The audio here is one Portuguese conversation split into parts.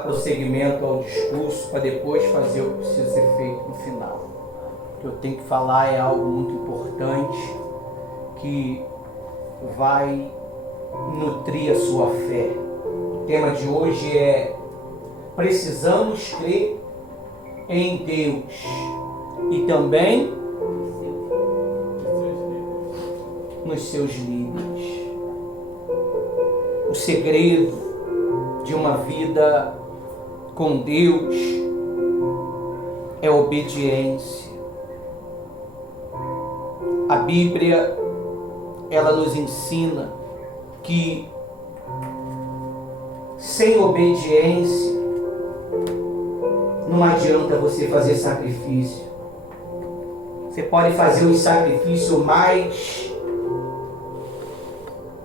prosseguimento ao discurso para depois fazer o que precisa ser feito no final. O que eu tenho que falar é algo muito importante que vai nutrir a sua fé. O tema de hoje é: precisamos crer em Deus e também nos seus líderes. O segredo de uma vida com Deus é obediência. A Bíblia, ela nos ensina que sem obediência não adianta você fazer sacrifício. Você pode fazer o sacrifício mais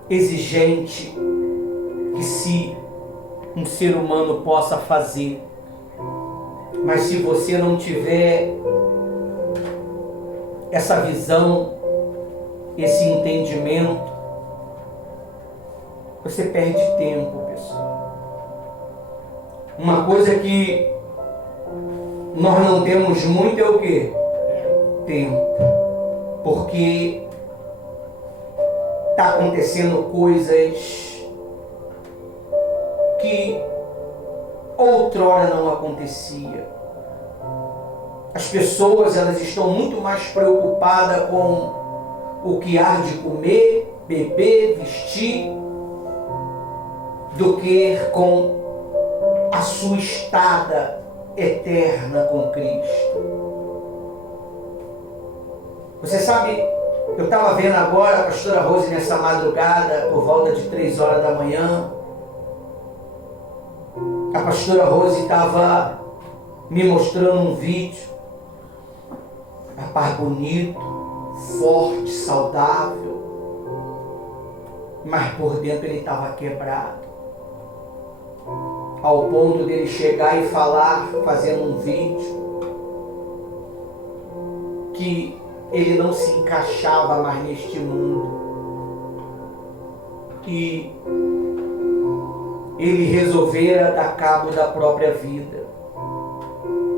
exigente que se um ser humano possa fazer, mas se você não tiver essa visão, esse entendimento, você perde tempo, pessoal. Uma coisa que nós não temos muito é o quê? Tempo. Porque está acontecendo coisas que outrora não acontecia. As pessoas, elas estão muito mais preocupadas com o que há de comer, beber, vestir, do que com a sua estada eterna com Cristo. Você sabe, eu estava vendo agora a pastora Rose nessa madrugada, por volta de 3 horas da manhã. A pastora Rose estava me mostrando um vídeo. Rapaz bonito, forte, saudável, mas por dentro ele estava quebrado. Ao ponto dele chegar e falar, fazendo um vídeo, que ele não se encaixava mais neste mundo. E ele resolvera dar cabo da própria vida.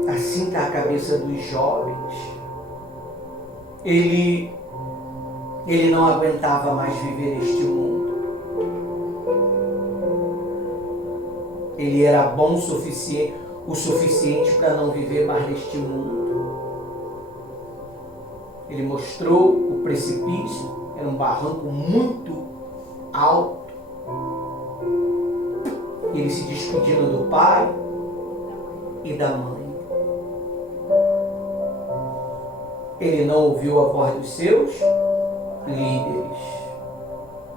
Assim está a cabeça dos jovens. Ele não aguentava mais viver neste mundo. Ele era bom o suficiente para não viver mais neste mundo. Ele mostrou o precipício, era um barranco muito alto. Ele se despedindo do pai e da mãe. Ele não ouviu a voz dos seus líderes,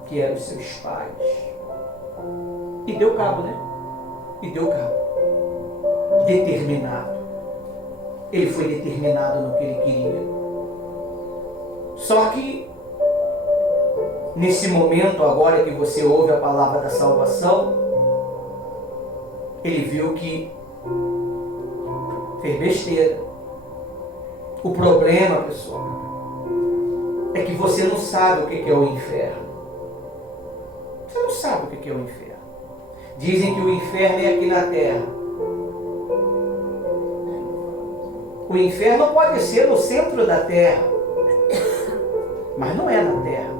que eram os seus pais. E deu cabo, né? E deu cabo. Determinado. Ele foi determinado no que ele queria. Só que, nesse momento agora que você ouve a palavra da salvação, ele viu que fez besteira. O problema, pessoal, é que você não sabe o que é o inferno. Você não sabe o que é o inferno. Dizem que o inferno é aqui na terra. O inferno pode ser no centro da terra, mas não é na terra.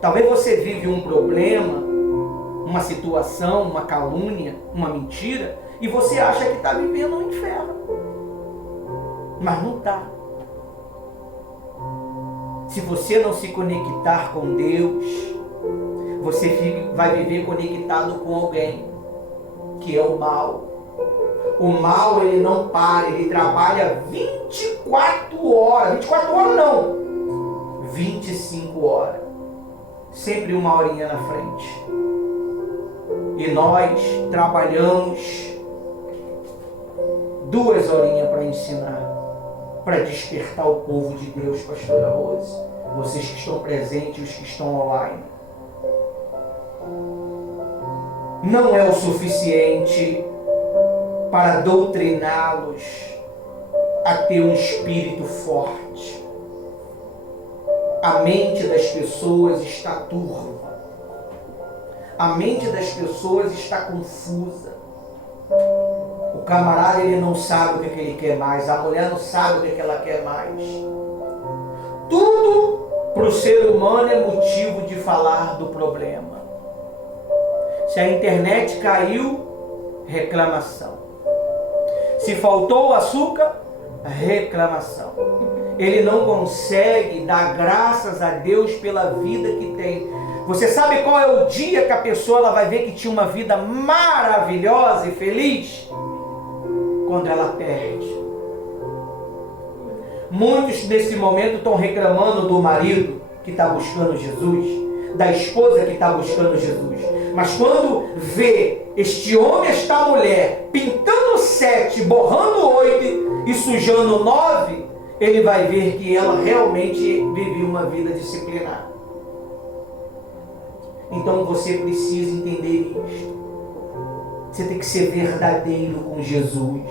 Talvez você vive um problema, uma situação, uma calúnia, uma mentira, e você acha que está vivendo um inferno. Mas não está. Se você não se conectar com Deus, você vai viver conectado com alguém, que é o mal. O mal, ele não para, ele trabalha 24 horas. 24 horas não, 25 horas. Sempre uma horinha na frente. E nós trabalhamos 2 horinhas para ensinar, para despertar o povo de Deus, pastora Rose. Vocês que estão presentes e os que estão online. Não é o suficiente para doutriná-los a ter um espírito forte. A mente das pessoas está turva. A mente das pessoas está confusa. O camarada, ele não sabe o que ele quer mais. A mulher não sabe o que ela quer mais. Tudo para o ser humano é motivo de falar do problema. Se a internet caiu, reclamação. Se faltou o açúcar, reclamação. Ele não consegue dar graças a Deus pela vida que tem. Você sabe qual é o dia que a pessoa ela vai ver que tinha uma vida maravilhosa e feliz? Quando ela perde. Muitos nesse momento estão reclamando do marido que está buscando Jesus, da esposa que está buscando Jesus. Mas quando vê este homem, esta mulher, pintando 7, borrando 8 e sujando 9, ele vai ver que ela realmente viveu uma vida disciplinada. Então você precisa entender isto. Você tem que ser verdadeiro com Jesus.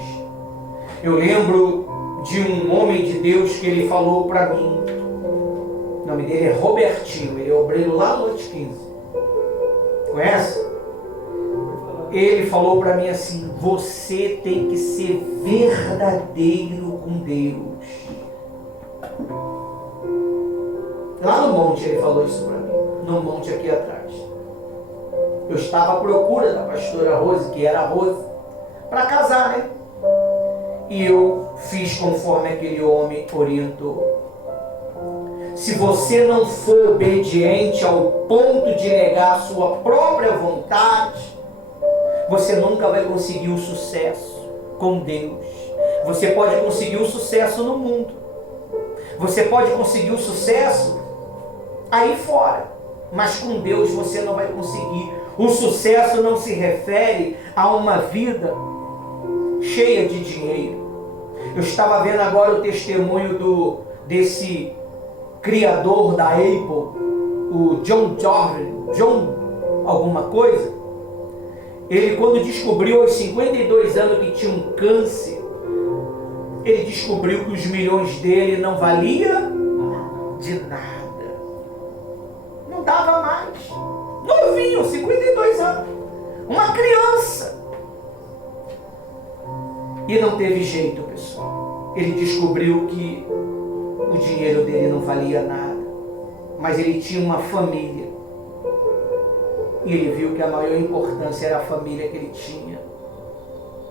Eu lembro de um homem de Deus que ele falou para mim. O nome dele é Robertinho, ele é obreiro lá no Monte 15. Conhece? Ele falou para mim assim: você tem que ser verdadeiro com Deus. Lá no monte ele falou isso para mim, no monte aqui atrás. Eu estava à procura da pastora Rose, que era a Rose, para casar, né? E eu fiz conforme aquele homem orientou. Se você não for obediente ao ponto de negar a sua própria vontade, você nunca vai conseguir o sucesso com Deus. Você pode conseguir o sucesso no mundo. Você pode conseguir o sucesso aí fora. Mas com Deus você não vai conseguir. O sucesso não se refere a uma vida cheia de dinheiro. Eu estava vendo agora o testemunho desse criador da Apple, o John alguma coisa. Ele, quando descobriu aos 52 anos que tinha um câncer, ele descobriu que os milhões dele não valia de nada. Não dava mais. Novinho, 52 anos. Uma criança. E não teve jeito, pessoal. Ele descobriu que o dinheiro dele não valia nada. Mas ele tinha uma família. E ele viu que a maior importância era a família que ele tinha.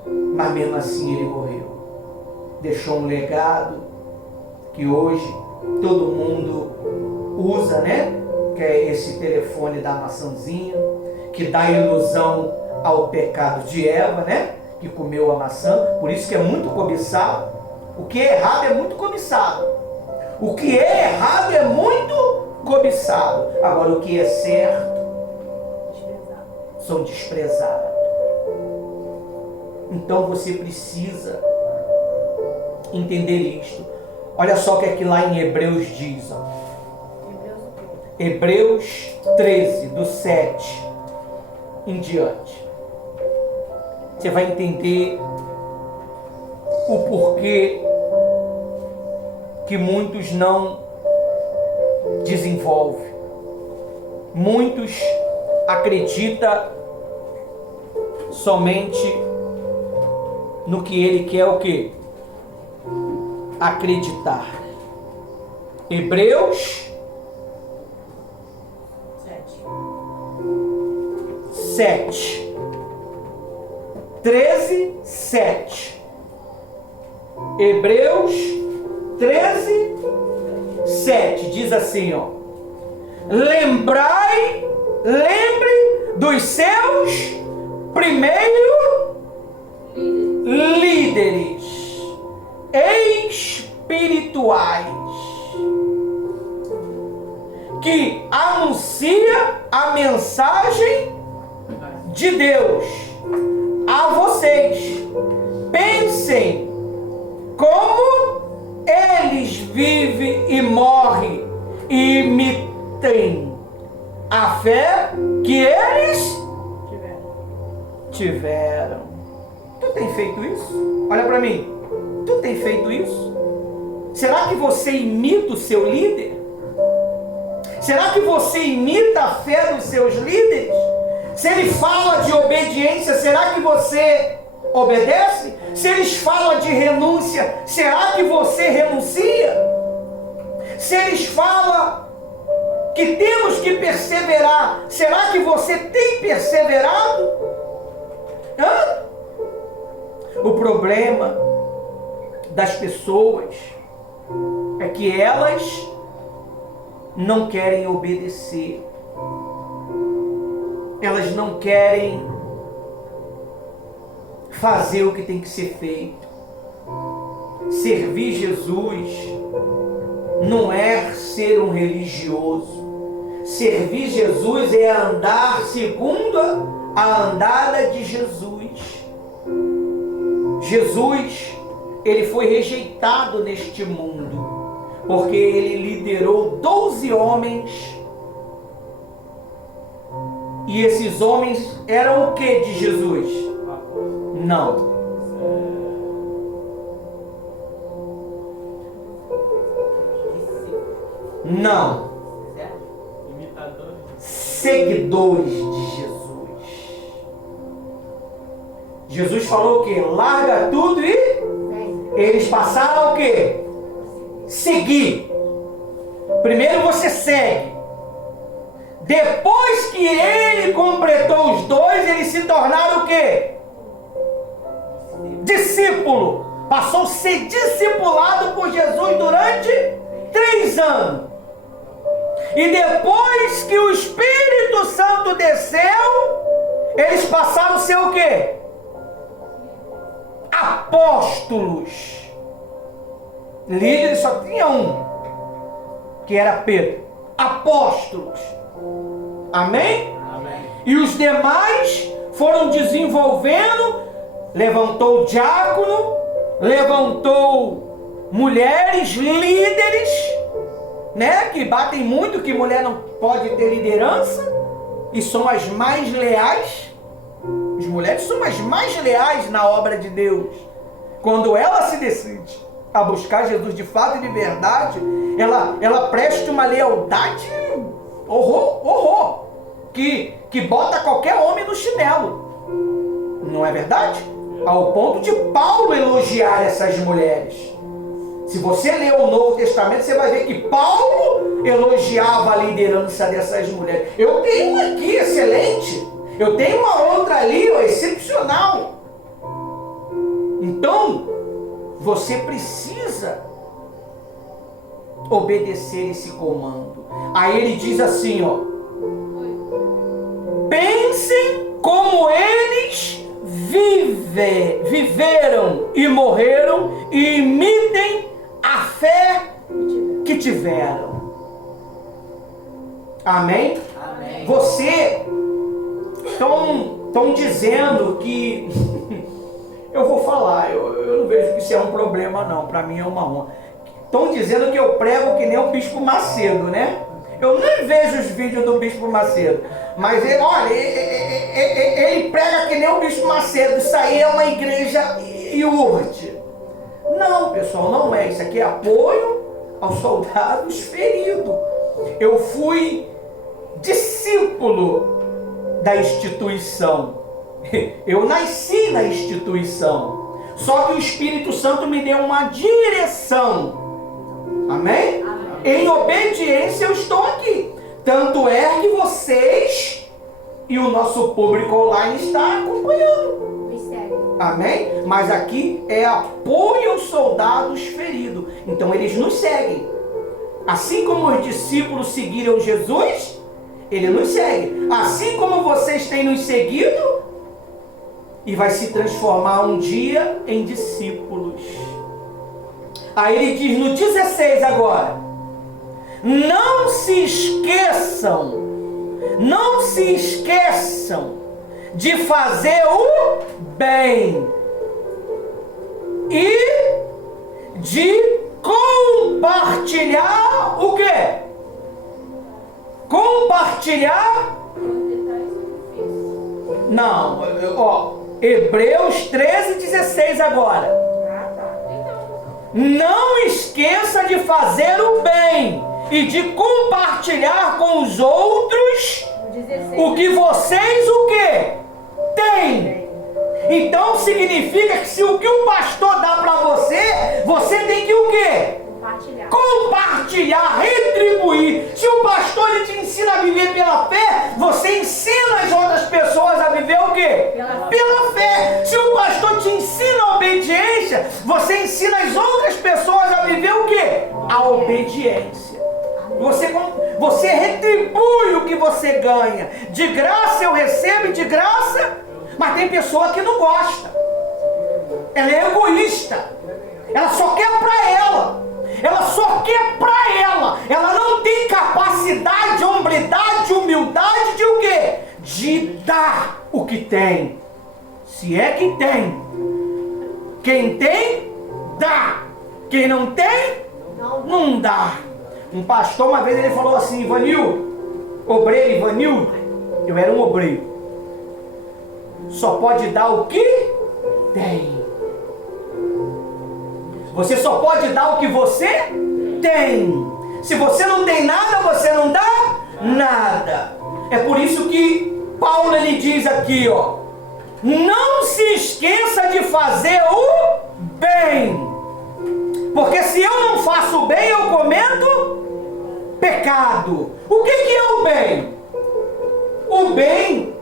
Mas mesmo assim ele morreu. Deixou um legado que hoje todo mundo usa, né? Que é esse telefone da maçãzinha, que dá ilusão ao pecado de Eva, né? Que comeu a maçã, por isso que é muito cobiçado. O que é errado é muito cobiçado. O que é errado é muito cobiçado. Agora o que é certo são desprezados. Então você precisa entender isto. Olha só o que é que lá em Hebreus diz. Ó. Hebreus 13, do 7 em diante. Você vai entender o porquê que muitos não desenvolvem. Muitos acreditam somente no que ele quer o quê? Acreditar. Hebreus 7. 13, 7. Hebreus 13, 7. Diz assim, ó. Lembre dos seus primeiros líderes espirituais que anuncia a mensagem de Deus a vocês. Pensem como eles vivem e morrem e imitem a fé que eles tiveram. Tu tem feito isso? Olha para mim. Tu tem feito isso? Será que você imita o seu líder? Será que você imita a fé dos seus líderes? Se ele fala de obediência, será que você obedece? Se eles falam de renúncia, será que você renuncia? Se eles falam que temos que perseverar, será que você tem perseverado? O problema das pessoas é que elas não querem obedecer. Elas não querem fazer o que tem que ser feito. Servir Jesus não é ser um religioso. Servir Jesus é andar segundo a andada de Jesus. Jesus, ele foi rejeitado neste mundo, porque ele liderou 12 homens. E esses homens eram o que de Jesus? Não. Não. Seguidores de Jesus. Jesus falou o quê? Larga tudo e eles passaram o quê? Seguir. Primeiro você segue. Depois que ele completou os 2, eles se tornaram o quê? Discípulo. Passou a ser discipulado por Jesus durante 3 anos. E depois que o Espírito Santo desceu, eles passaram a ser o quê? Apóstolos. Líderes só tinha um, que era Pedro. Apóstolos. Amém? Amém. E os demais foram desenvolvendo. Levantou o diácono, levantou mulheres, líderes, né? Que batem muito que mulher não pode ter liderança e são as mais leais. As mulheres são as mais leais na obra de Deus. Quando ela se decide a buscar Jesus de fato e de verdade, ela presta uma lealdade horror, que bota qualquer homem no chinelo. Não é verdade? Ao ponto de Paulo elogiar essas mulheres. Se você ler o Novo Testamento, você vai ver que Paulo elogiava a liderança dessas mulheres. Eu tenho uma aqui excelente, eu tenho uma outra ali, excepcional. Então, você precisa obedecer esse comando. Aí ele diz assim, pensem como eles viveram e morreram e imitem a fé que tiveram. Amém? Amém. Você estão dizendo que eu vou falar, eu não vejo que isso é um problema não, para mim é uma honra. Estão dizendo que eu prego que nem o Bispo Macedo, né? Eu nem vejo os vídeos do Bispo Macedo, mas ele, olha, ele prega que nem o Bispo Macedo. Isso aí é uma igreja iurde. Não, pessoal, não é. Isso aqui é apoio aos soldados feridos. Eu fui discípulo da instituição. Eu nasci na instituição. Só que o Espírito Santo me deu uma direção. Amém? Amém. Em obediência eu estou aqui. Tanto é que vocês e o nosso público online está acompanhando. Amém? Mas aqui é apoio aos soldados feridos. Então eles nos seguem. Assim como os discípulos seguiram Jesus, ele nos segue. Assim como vocês têm nos seguido, e vai se transformar um dia em discípulos. Aí ele diz no 16 agora: não se esqueçam de fazer o bem e de compartilhar o quê? Compartilhar? Não, Hebreus 13:16 agora. Não esqueça de fazer o bem e de compartilhar com os outros o que vocês o quê? Têm. Então significa que se o que o pastor dá para você, você tem que o quê? Compartilhar, retribuir. Se o pastor ele te ensina a viver pela fé, você ensina as outras pessoas a viver o quê? Pela fé. Se o pastor te ensina a obediência, você ensina as outras pessoas a viver o quê? A obediência. Você retribui o que você ganha. De graça eu recebo, de graça. Mas tem pessoa que não gosta. Ela é egoísta. Ela só quer para ela. Ela só quer para ela. Ela não tem capacidade, hombridade, humildade de o quê? De dar o que tem. Se é que tem. Quem tem, dá. Quem não tem, não dá. Um pastor uma vez ele falou assim: Ivanildo, obreiro Ivanildo, eu era um obreiro, só pode dar o que tem. Você só pode dar o que você tem. Se você não tem nada, você não dá nada. É por isso que Paulo ele diz aqui, ó: não se esqueça de fazer o bem, porque se eu não faço o bem, eu cometo pecado. O que é o bem? O bem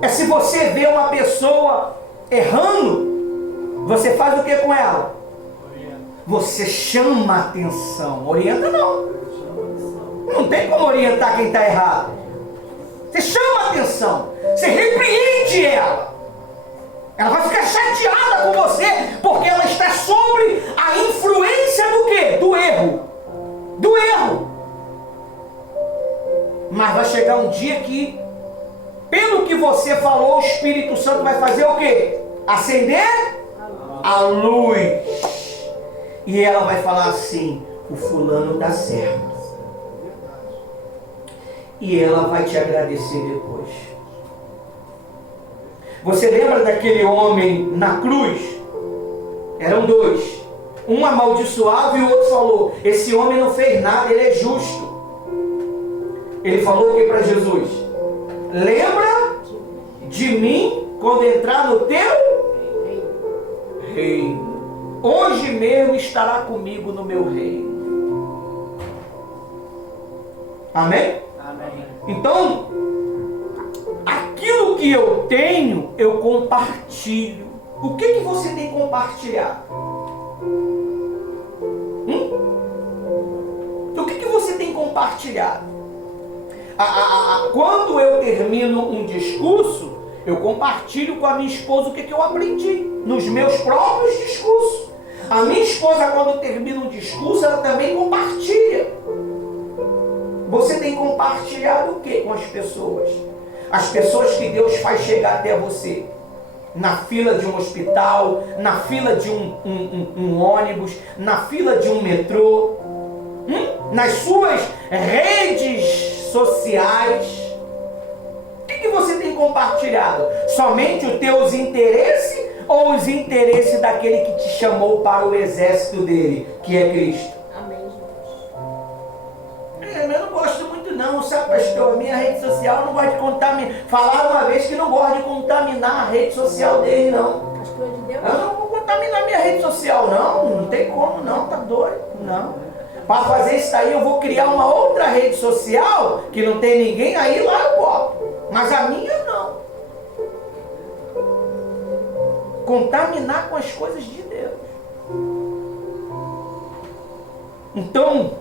é se você vê uma pessoa errando, você faz o que com ela? Você chama a atenção. Orienta não. Não tem como orientar quem está errado. Você chama a atenção. Você repreende ela. Ela vai ficar chateada com você, porque ela está sobre a influência do quê? Do erro. Do erro. Mas vai chegar um dia que, pelo que você falou, o Espírito Santo vai fazer o quê? Acender a luz. E ela vai falar assim: o fulano dá certo. E ela vai te agradecer depois. Você lembra daquele homem na cruz? Eram dois. Um amaldiçoava e o outro falou: esse homem não fez nada, ele é justo. Ele falou o que para Jesus? Lembra de mim quando entrar no teu reino. Hoje mesmo estará comigo no meu reino. Amém? Amém. Então, aquilo que eu tenho, eu compartilho. O que você tem compartilhado? O que você tem compartilhado? Quando eu termino um discurso, eu compartilho com a minha esposa o que eu aprendi nos meus próprios discursos. A minha esposa, quando termina um discurso, ela também compartilha. Você tem compartilhado o que com as pessoas? As pessoas que Deus faz chegar até você. Na fila de um hospital, na fila de um ônibus, na fila de um metrô, nas suas redes sociais. O que você tem compartilhado? Somente os teus interesses ou os interesses daquele que te chamou para o exército dele, que é Cristo? Amém, Jesus. Eu não gosto muito não, sabe, pastor? A minha rede social eu não gosto de contaminar. Falaram uma vez que não gosta de contaminar a rede social dele, não. Pastor de Deus? Eu não vou contaminar minha rede social, não tem como não, tá doido? Não. Para fazer isso daí eu vou criar uma outra rede social que não tem ninguém, aí lá eu boto. Mas a minha não. Contaminar com as coisas de Deus. Então,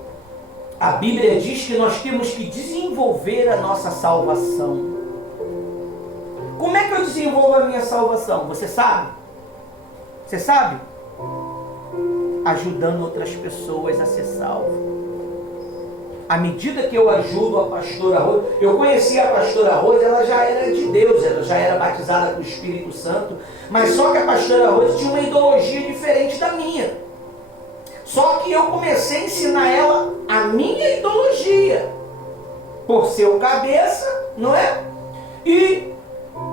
a Bíblia diz que nós temos que desenvolver a nossa salvação. Como é que eu desenvolvo a minha salvação? Você sabe? Você sabe? Ajudando outras pessoas a ser salvo. À medida que eu ajudo a pastora Rose, eu conheci a pastora Rose, ela já era de Deus, ela já era batizada com o Espírito Santo, mas só que a pastora Rose tinha uma ideologia diferente da minha. Só que eu comecei a ensinar ela a minha ideologia, por ser o cabeça, não é? E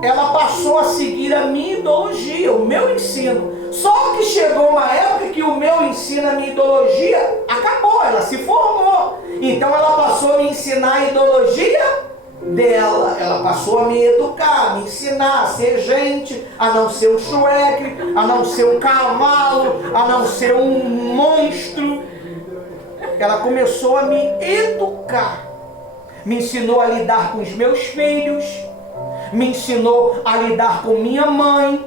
ela passou a seguir a minha ideologia, o meu ensino. Só que chegou uma época que o meu ensino, a minha ideologia, acabou, ela se formou. Então ela passou a me ensinar a ideologia dela. Ela passou a me educar, a me ensinar a ser gente, a não ser um Shrek, a não ser um cavalo, a não ser um monstro. Ela começou a me educar. Me ensinou a lidar com os meus filhos, me ensinou a lidar com minha mãe,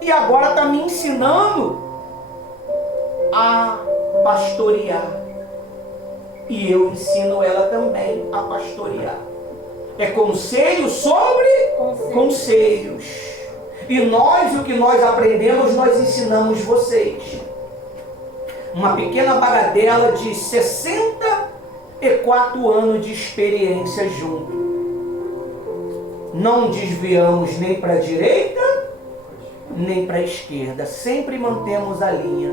e agora está me ensinando a pastorear. E eu ensino ela também a pastorear. É conselho sobre conselhos. E nós, o que nós aprendemos, nós ensinamos vocês. Uma pequena bagadela de 64 anos de experiência junto. Não desviamos nem para a direita, nem para a esquerda. Sempre mantemos a linha.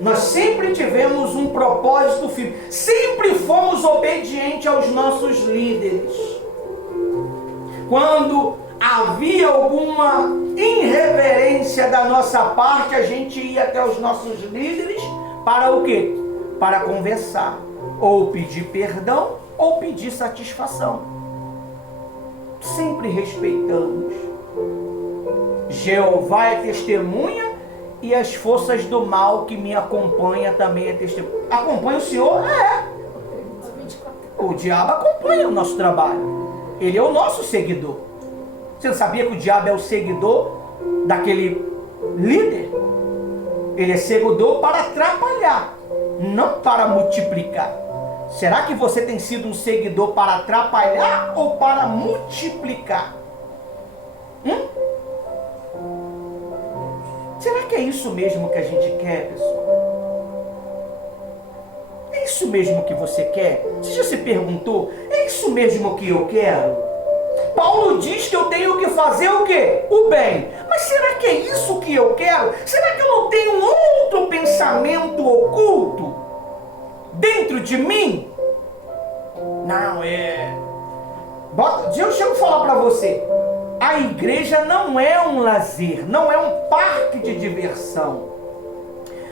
Nós sempre tivemos um propósito firme. Sempre fomos obedientes aos nossos líderes. Quando havia alguma irreverência da nossa parte, a gente ia até os nossos líderes para o quê? Para conversar. Ou pedir perdão, ou pedir satisfação. Sempre respeitamos. Jeová é testemunha, e as forças do mal que me acompanham também é testemunha. Acompanha o Senhor? É. O diabo acompanha o nosso trabalho. Ele é o nosso seguidor. Você não sabia que o diabo é o seguidor daquele líder? Ele é seguidor para atrapalhar, não para multiplicar. Será que você tem sido um seguidor para atrapalhar ou para multiplicar? Será que é isso mesmo que a gente quer, pessoal? É isso mesmo que você quer? Você já se perguntou? É isso mesmo que eu quero? Paulo diz que eu tenho que fazer o quê? O bem. Mas será que é isso que eu quero? Será que eu não tenho um outro pensamento oculto dentro de mim? Não, eu chego a falar para você. A igreja não é um lazer, não é um parque de diversão.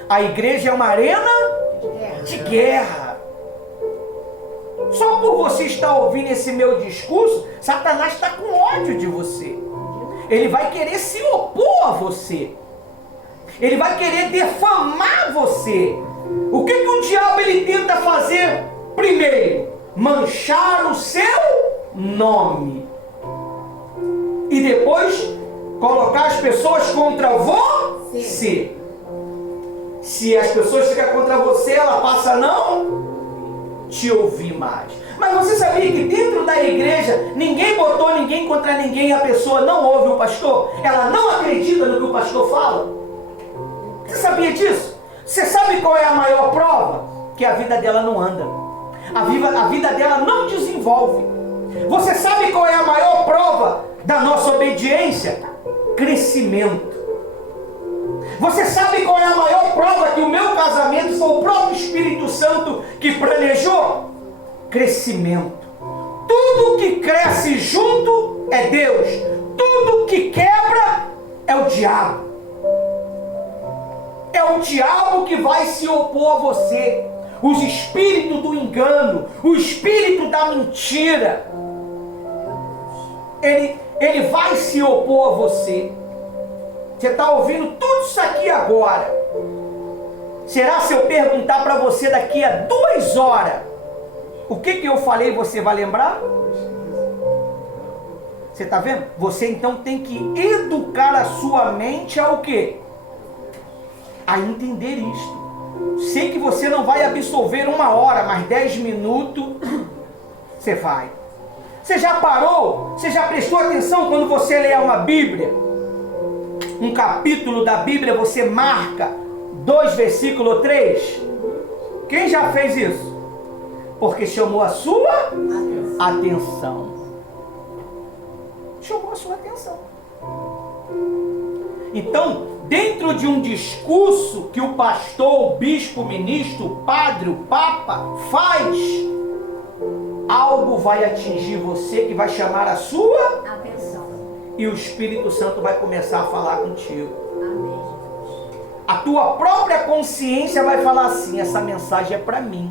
A igreja é uma arena de guerra. Só por você estar ouvindo esse meu discurso, Satanás está com ódio de você. Ele vai querer se opor a você. Ele vai querer defamar você. O que o diabo ele tenta fazer primeiro? Manchar o seu nome. E depois colocar as pessoas contra você. Se as pessoas ficam contra você, ela passa a não te ouvir mais. Mas você sabia que dentro da igreja ninguém botou ninguém contra ninguém e a pessoa não ouve o pastor? Ela não acredita no que o pastor fala? Você sabia disso? Você sabe qual é a maior prova? Que a vida dela não anda. A vida dela não desenvolve. Você sabe qual é a maior prova da nossa obediência? Crescimento. Você sabe qual é a maior prova que o meu casamento foi o próprio Espírito Santo que planejou? Crescimento. Tudo que cresce junto é Deus. Tudo que quebra é o diabo. É o diabo que vai se opor a você. Os espíritos do engano, o espírito da mentira, ele vai se opor a você. Você está ouvindo tudo isso aqui agora. Será se eu perguntar para você daqui a 2 horas o que eu falei, você vai lembrar? Você está vendo? Você então tem que educar a sua mente ao quê? A entender isto. Sei que você não vai absorver 1 hora, mas 10 minutos você vai. Você já parou? Você já prestou atenção quando você lê uma Bíblia? Um capítulo da Bíblia, você marca 2 versículo 3? Quem já fez isso? Porque chamou a sua atenção. Chamou a sua atenção. Então, dentro de um discurso que o pastor, o bispo, o ministro, o padre, o papa faz, algo vai atingir você que vai chamar a sua atenção. E o Espírito Santo vai começar a falar contigo. Amém. A tua própria consciência vai falar assim: essa mensagem é para mim.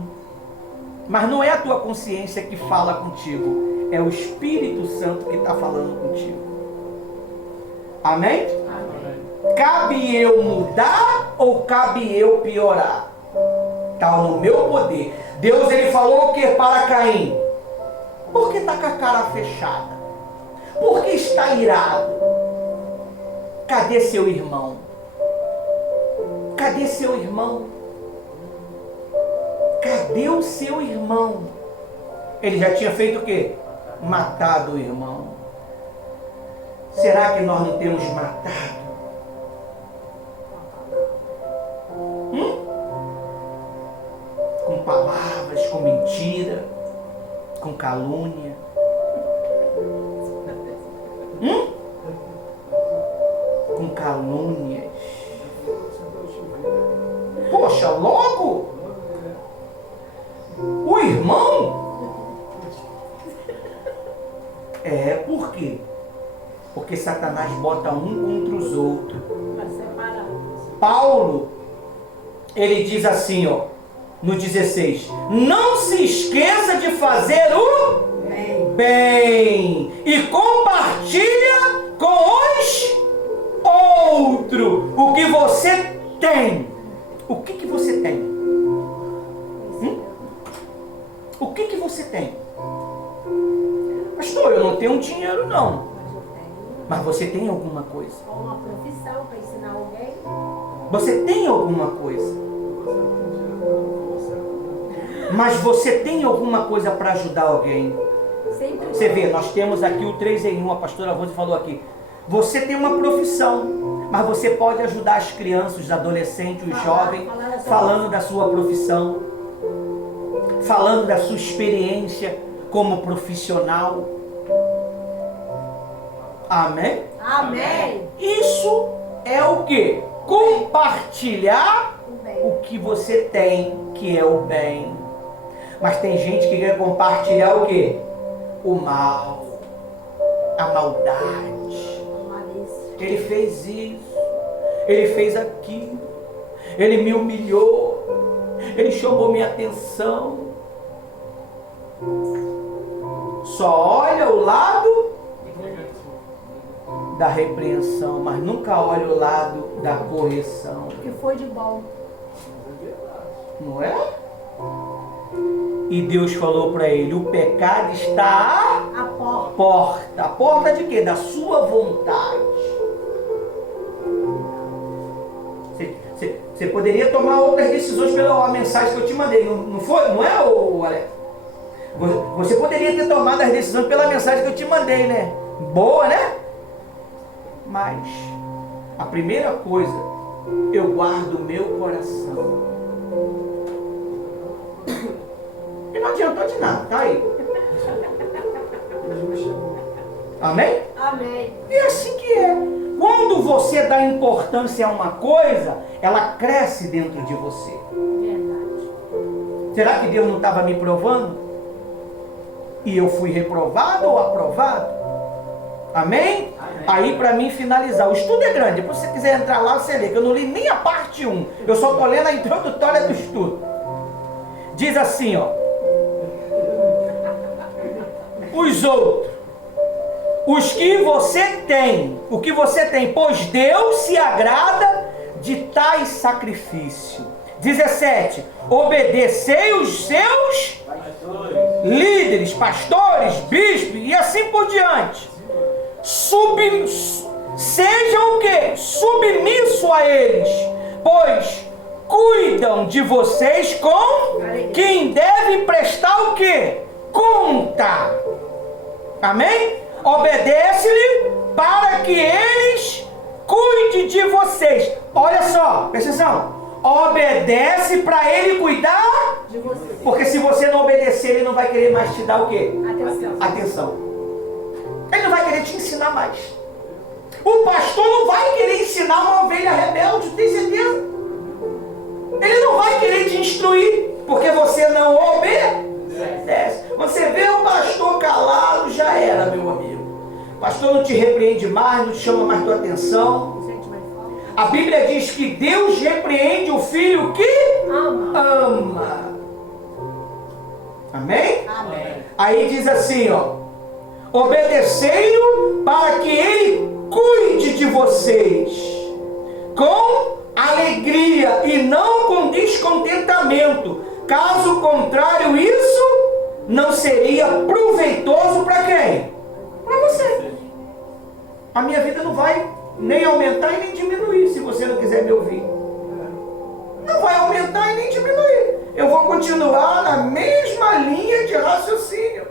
Mas não é a tua consciência que fala contigo, é o Espírito Santo que está falando contigo. Amém? Amém. Cabe eu mudar ou cabe eu piorar? Está no meu poder. Deus, ele falou o que para Caim? Por que está com a cara fechada? Por que está irado? Cadê seu irmão? Cadê seu irmão? Cadê o seu irmão? Ele já tinha feito o quê? Matado o irmão. Será que nós não temos matado? Com palavras, com mentira, com calúnia. Com calúnias. Poxa, logo? O irmão? Por quê? Porque Satanás bota um contra os outros. Paulo, ele diz assim, ó, no 16: não se esqueça de fazer o bem e compartilha com os outros o que você tem. O que você tem? O que você tem? Pastor, eu não tenho dinheiro não. Mas você tem alguma coisa? Uma profissão para ensinar alguém? Você tem alguma coisa? Mas você tem alguma coisa para ajudar alguém? Você vê, nós temos aqui o 3 em 1, a pastora Rose falou aqui. Você tem uma profissão, mas você pode ajudar as crianças, os adolescentes, os jovens, falando da sua profissão, falando da sua experiência como profissional. Amém? Amém. Isso é o que? Compartilhar o que você tem, que é o bem. Mas tem gente que quer compartilhar o que? O mal, a maldade. Ele fez isso, ele fez aquilo, ele me humilhou, ele chamou minha atenção. Só olha o lado da repreensão, mas nunca olha o lado da correção. O que foi de bom? Não é? E Deus falou para ele: o pecado está à porta. A porta de quê? Da sua vontade. Você poderia tomar outras decisões pela mensagem que eu te mandei, não foi? Não é, Alex? Você poderia ter tomado as decisões pela mensagem que eu te mandei, né? Boa, né? Mas a primeira coisa, eu guardo o meu coração. E não adiantou de nada, tá aí. Amém? Amém. E assim que é. Quando você dá importância a uma coisa, ela cresce dentro de você. Verdade. Será que Deus não estava me provando? E eu fui reprovado ou aprovado? Amém? Amém. Aí para mim finalizar, o estudo é grande. Se você quiser entrar lá, você lê, que eu não li nem a parte 1. Eu só estou lendo a introdutória do estudo. Diz assim, ó. Os outros. Os que você tem, o que você tem, pois Deus se agrada de tais sacrifícios. 17. Obedecei os seus líderes, pastores, bispos e assim por diante. Sejam o que? Submisso a eles, pois cuidam de vocês com quem deve prestar o que? Conta. Amém? Obedece-lhe para que eles cuidem de vocês. Olha só, presta atenção. Obedece para ele cuidar de você. Porque se você não obedecer, ele não vai querer mais te dar o quê? Atenção. Ele não vai querer te ensinar mais. O pastor não vai querer ensinar uma ovelha rebelde, tem certeza? Ele não vai querer te instruir, porque você não obedece. Você vê o pastor calado, já era, meu amigo. O pastor não te repreende mais, não te chama mais tua atenção. A Bíblia diz que Deus repreende o filho que ama. Amém? Amém. Aí diz assim, ó: obedecei-o para que ele cuide de vocês com alegria e não com descontentamento. Caso contrário, isso não seria proveitoso para quem? Para você. A minha vida não vai nem aumentar e nem diminuir se você não quiser me ouvir. Não vai aumentar e nem diminuir. Eu vou continuar na mesma linha de raciocínio.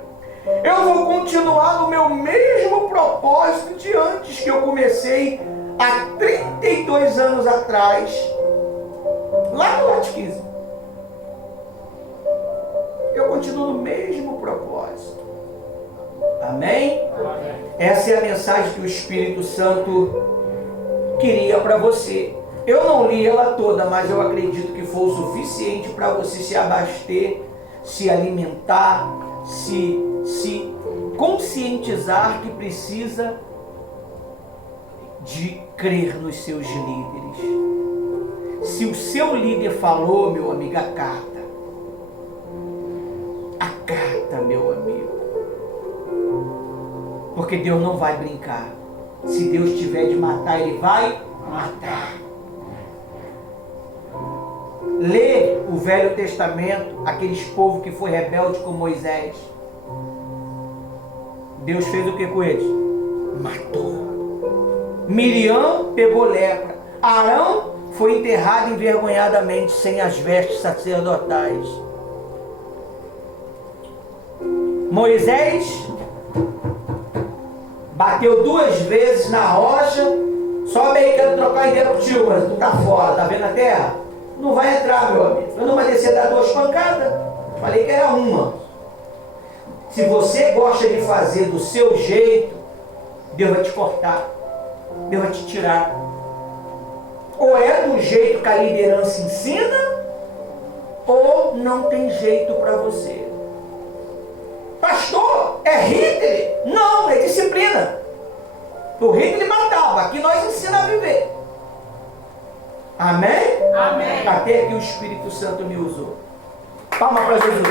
Eu vou continuar no meu mesmo propósito de antes, que eu comecei há 32 anos atrás, lá no Lote 15. Eu continuo no mesmo propósito. Amém? Amém. Essa é a mensagem que o Espírito Santo queria para você. Eu não li ela toda, mas eu acredito que foi o suficiente para você se abaster, se alimentar, se conscientizar que precisa de crer nos seus líderes. Se o seu líder falou, meu amigo, acata. Acata, meu amigo. Porque Deus não vai brincar. Se Deus tiver de matar, Ele vai matar. Lê o Velho Testamento, aqueles povos que foi rebelde com Moisés. Deus fez o que com eles? Matou. Miriam pegou lepra. Arão foi enterrado envergonhadamente, sem as vestes sacerdotais. Moisés bateu 2 vezes na rocha. Sobe aí, quero trocar ideia contigo, mas tu tá fora, tá vendo a terra? Não vai entrar, meu amigo. Eu não vai descer dar 2 pancadas. Falei que era uma. Se você gosta de fazer do seu jeito, Deus vai te cortar. Deus vai te tirar. Ou é do jeito que a liderança ensina, ou não tem jeito para você. Pastor, é Hitler? Não, é disciplina. O Hitler matava, aqui nós ensinamos a viver. Amém? Amém. Até que o Espírito Santo me usou. Palma para Jesus.